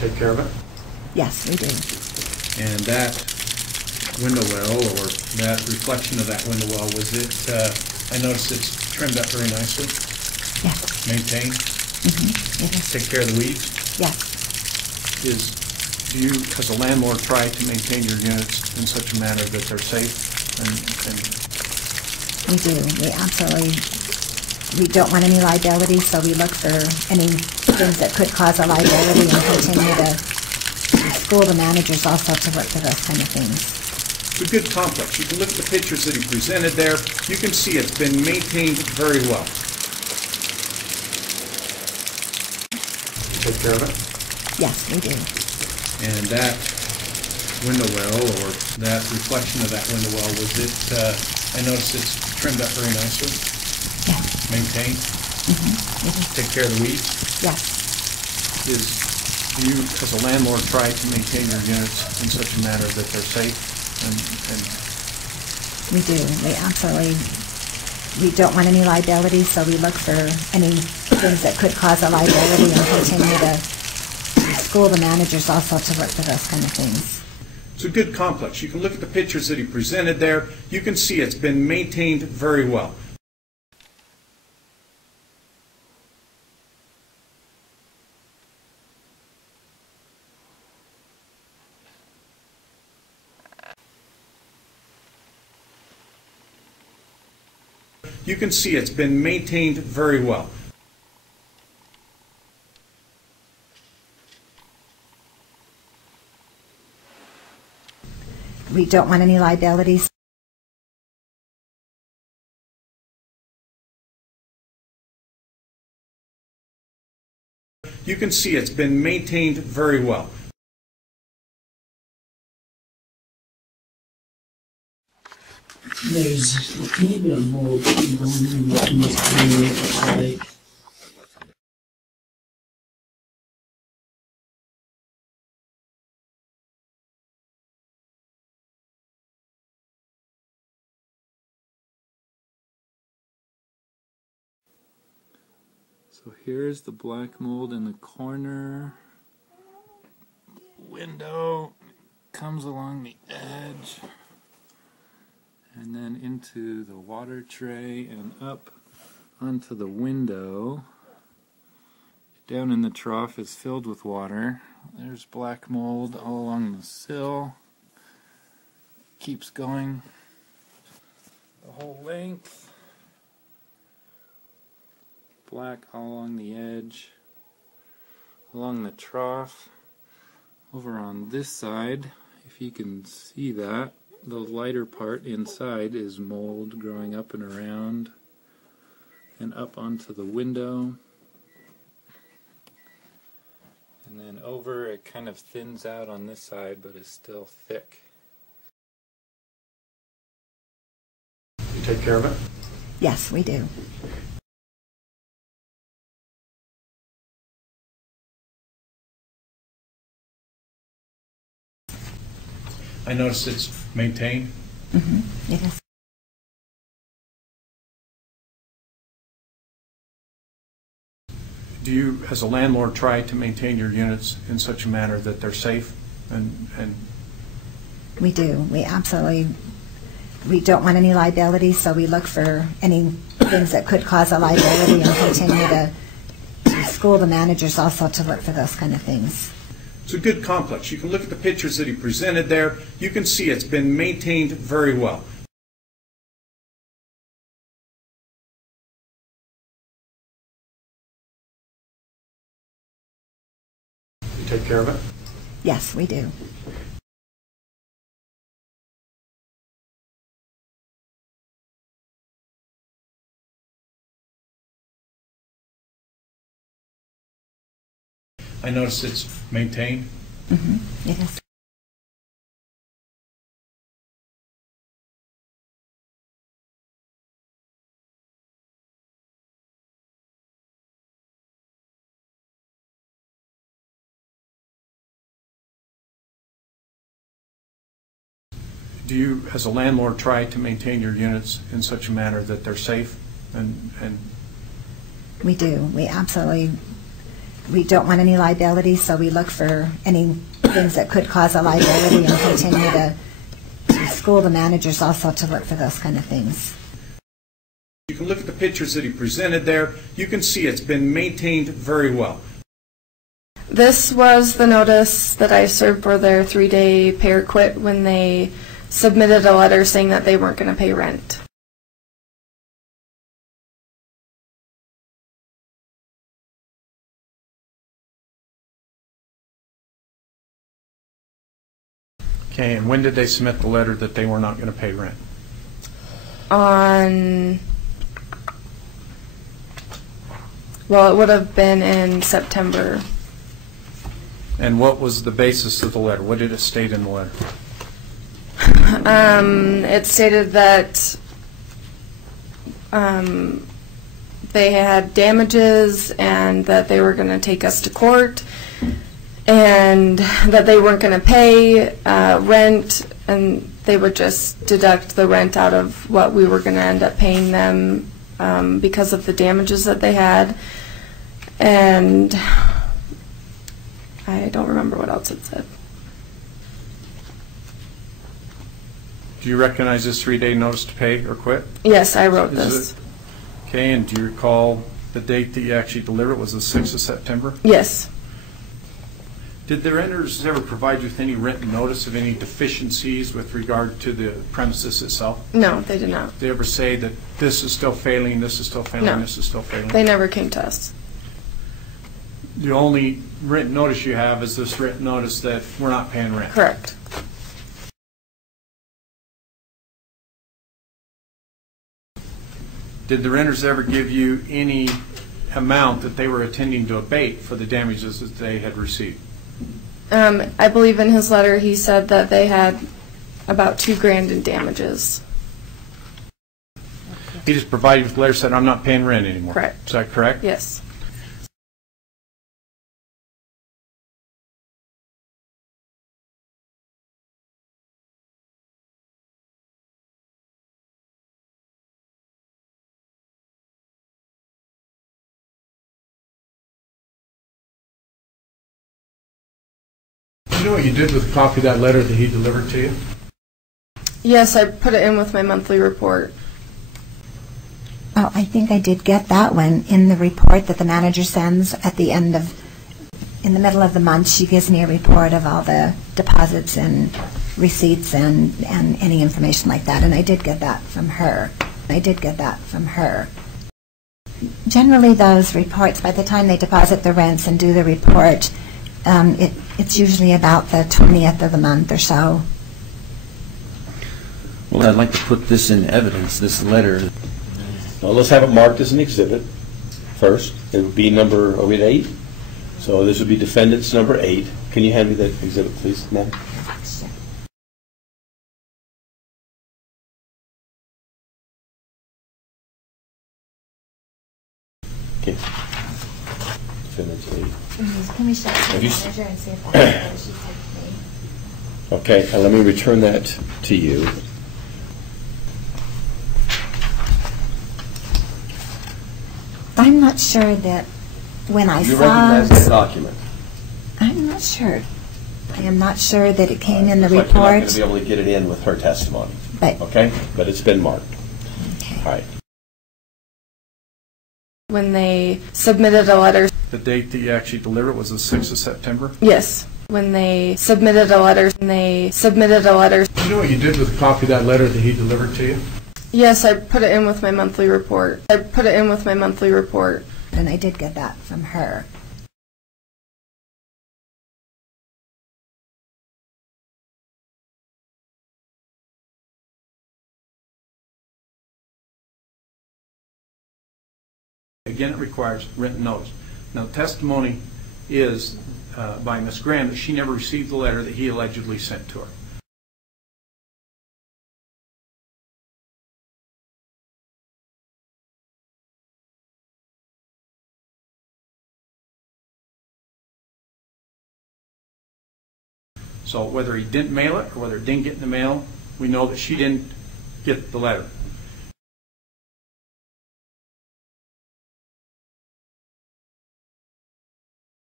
take care of it? Yes, we do. And that window well, or that reflection of that window well, was it, I noticed it's trimmed up very nicely? Yes. Maintained? Mm-hmm. It is. Take care of the weeds? Yes. Do you, as a landlord, try to maintain your units in such a manner that they're safe and We do. We don't want any liability, so we look for any things that could cause a liability and continue to school the managers also to look for those kind of things. It's a good complex. You can look at the pictures that he presented there. You can see it's been maintained very well. Take care of it? Yes, we do. And that window well, or that reflection of that window well, was it, I noticed it's trimmed up very nicely? Yes. Maintained? Mm-hmm. It is. Take care of the weeds? Yes. Do you, as a landlord, try to maintain your units in such a manner that they're safe and We do. We don't want any liability, so we look for any things that could cause a liability and continue to school the managers also to look for those kind of things. It's a good complex. You can look at the pictures that he presented there. You can see it's been maintained very well. You can see it's been maintained very well. We don't want any liabilities. You can see it's been maintained very well. There's a table mold going in that must be like So here's the black mold in the corner. Window comes along the edge and then into the water tray and up onto the window. Down in the trough is filled with water. There's black mold all along the sill. Keeps going the whole length. Black all along the edge, along the trough. Over on this side, if you can see that, the lighter part inside is mold growing up and around and up onto the window. And then over, it kind of thins out on this side but is still thick. You take care of it? Yes, we do. I noticed it's maintained. Mm-hmm. It is. Do you, as a landlord, try to maintain your units in such a manner that they're safe and We do. We don't want any liability, so we look for any things that could cause a liability and continue to school the managers also to look for those kind of things. It's a good complex. You can look at the pictures that he presented there. You can see it's been maintained very well. You take care of it? Yes, we do. I noticed it's maintained. Mm-hmm. It is. Do you, as a landlord, try to maintain your units in such a manner that they're safe and We do. we don't want any liability, so we look for any things that could cause a liability and continue to school the managers also to look for those kind of things. You can look at the pictures that he presented there. You can see it's been maintained very well. This was the notice that I served for their 3-day pay or quit when they submitted a letter saying that they weren't going to pay rent. Okay, and when did they submit the letter that they were not going to pay rent? Well, it would have been in September. And what was the basis of the letter? What did it state in the letter? It stated that they had damages and that they were going to take us to court and that they weren't going to pay rent, and they would just deduct the rent out of what we were going to end up paying them because of the damages that they had. And I don't remember what else it said. Do you recognize this 3-day notice to pay or quit? Yes, I wrote this. Okay, and do you recall the date that you actually delivered? Was the 6th of September? Yes. Did the renters ever provide you with any written notice of any deficiencies with regard to the premises itself? No, they did not. Did they ever say that this is still failing, this is still failing, No. this is still failing? They never came to us. The only written notice you have is this written notice that we're not paying rent? Correct. Did the renters ever give you any amount that they were intending to abate for the damages that they had received? I believe in his letter he said that they had about $2,000 in damages. He just provided you with a letter saying, I'm not paying rent anymore. Correct. Is that correct? Yes. You know what you did with a copy of that letter that he delivered to you? Yes, I put it in with my monthly report. Oh, I think I did get that one in the report that the manager sends at the end of, in the middle of the month. She gives me a report of all the deposits and receipts and any information like that, and I did get that from her. Generally, those reports, by the time they deposit the rents and do the report, it's usually about the 20th of the month or so. Well, I'd like to put this in evidence, this letter. Well, let's have it marked as an exhibit first. It would be number, are we at 8? So this would be defendant's number 8. Can you hand me that exhibit, please, ma'am? Okay. Defendant's 8. Can we check the manager and see if that's what she said to me? Okay, let me return that to you. I'm not sure that when I You saw... recognize the document? I'm not sure. I am not sure that it came in the Looks like you're not going report. to be able to get it in with her testimony. But, Okay? But it's been marked. okay. All right. When they submitted a letter. The date that you actually delivered was the 6th of September? Yes. When they submitted a letter. You know what you did with a copy of that letter that he delivered to you? Yes, I put it in with my monthly report. And I did get that from her. Again, it requires written notice. Now, testimony is by Ms. Graham that she never received the letter that he allegedly sent to her. So whether he didn't mail it or whether it didn't get in the mail, we know that she didn't get the letter.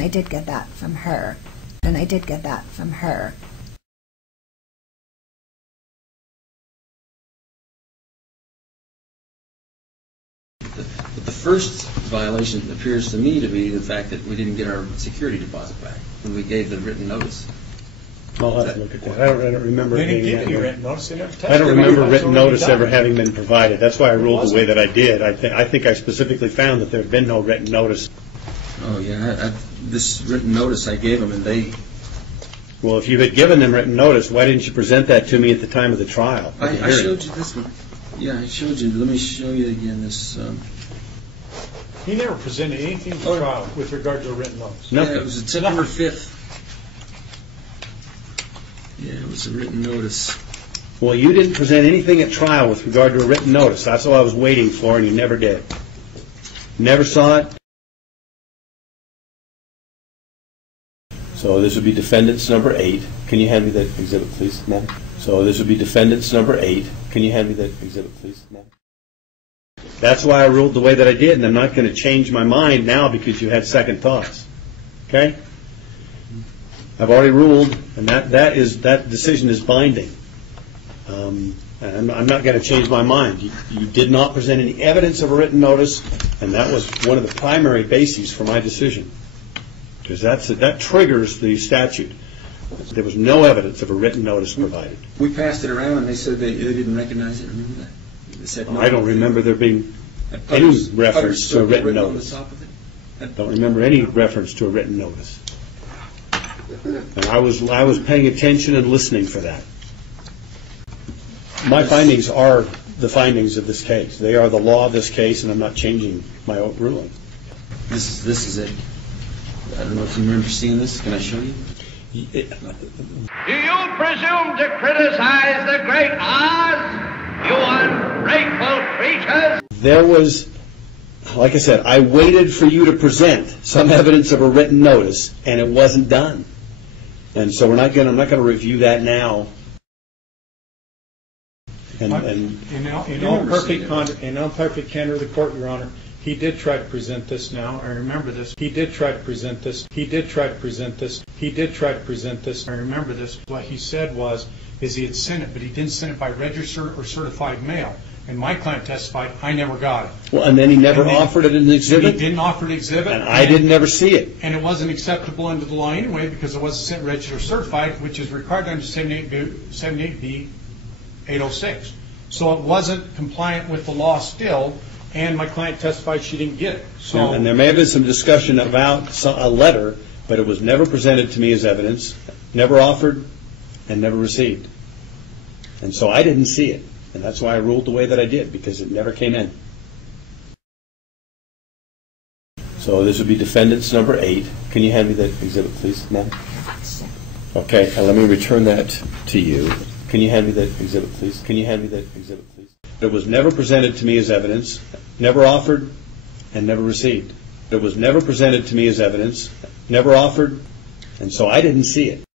I did get that from her. And I did get that from her. But the first violation appears to me to be the fact that we didn't get our security deposit back when we gave the written notice. I'll have to look at that. I don't remember it They being didn't give you written notice. They never tested I don't it. remember That's written already notice done. ever having been provided. That's why I ruled the way that I did. I think I specifically found that there had been no written notice. Oh, yeah. This written notice I gave them, and they... Well, if you had given them written notice, why didn't you present that to me at the time of the trial? I showed you this one. Yeah, I showed you. Let me show you again this... He never presented anything to trial with regard to a written notice. Nothing. Yeah, it was September 5th. Yeah, it was a written notice. Well, you didn't present anything at trial with regard to a written notice. That's all I was waiting for, and you never did. Never saw it. So this would be defendants number 8. Can you hand me that exhibit, please, ma'am? So this would be defendants number 8. Can you hand me that exhibit, please, ma'am? That's why I ruled the way that I did, and I'm not going to change my mind now because you had second thoughts. Okay? I've already ruled, and that decision is binding. And I'm not going to change my mind. You did not present any evidence of a written notice, and that was one of the primary bases for my decision, because that triggers the statute. There was no evidence of a written notice provided. We passed it around, and they said they didn't recognize it. Remember that? They said no. I don't remember there being any reference to a written notice. I don't remember any reference to a written notice. And I was paying attention and listening for that. My findings are the findings of this case. They are the law of this case, and I'm not changing my own ruling. This is it. I don't know if you remember seeing this. Can I show you? Do you presume to criticize the great Oz, you ungrateful creatures? There was, like I said, I waited for you to present some evidence of a written notice, and it wasn't done. And so I'm not going to review that now. In all perfect candor of the court, Your Honor, he did try to present this now. I remember this. He did try to present this. He did try to present this. He did try to present this. I remember this. What he said is he had sent it, but he didn't send it by registered or certified mail. And my client testified, I never got it. Well, and then he never offered it in the exhibit? He didn't offer an exhibit. And I didn't ever see it. And it wasn't acceptable under the law anyway because it wasn't sent registered or certified, which is required under 78B 806. So it wasn't compliant with the law still, and my client testified she didn't get it. So, and there may have been some discussion about a letter, but it was never presented to me as evidence, never offered, and never received. And so I didn't see it. And that's why I ruled the way that I did, because it never came in. So this would be defendants number 8. Can you hand me that exhibit, please, ma'am? Okay, let me return that to you. Can you hand me that exhibit, please? Can you hand me that exhibit, please? It was never presented to me as evidence, never offered, and never received. It was never presented to me as evidence, never offered, and so I didn't see it.